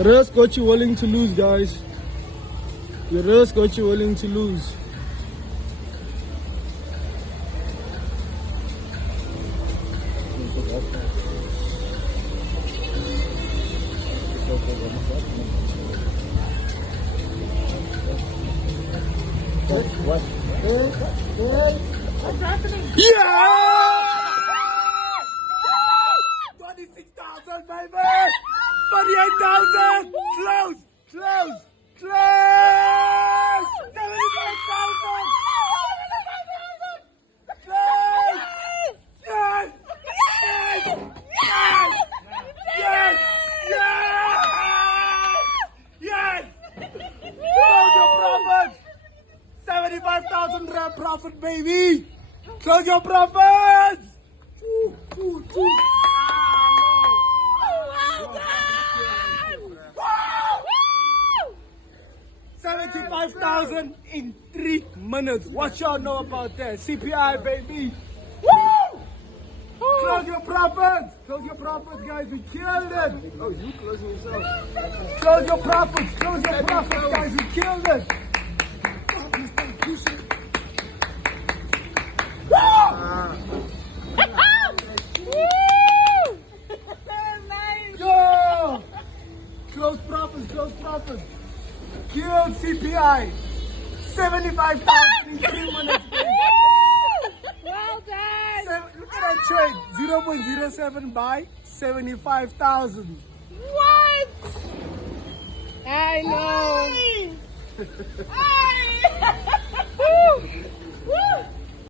Risk what you're willing to lose, guys. You risk what you're willing to lose. What? What's happening? Yeah! 26,000, baby! 48,000! Close! Close! Close! 75,000! Close! Yes! Yes! Yes! Yes! Yes! Yes! Close your profits! 75,000 rand profit, baby! Close your profits! Choo, choo, choo. 75,000 in 3 minutes. What y'all know about that? CPI, baby. Woo! Close your profits. Close your profits, guys. We killed it. Oh, you closing yourself. Close your profits. Close your profits, guys. We killed it. Yo! Close profits. Close profits. Killed CPI. 75,000 in 3 minutes. Well done. Look at that trade. 0.07 by 75,000. What? I know. Hey!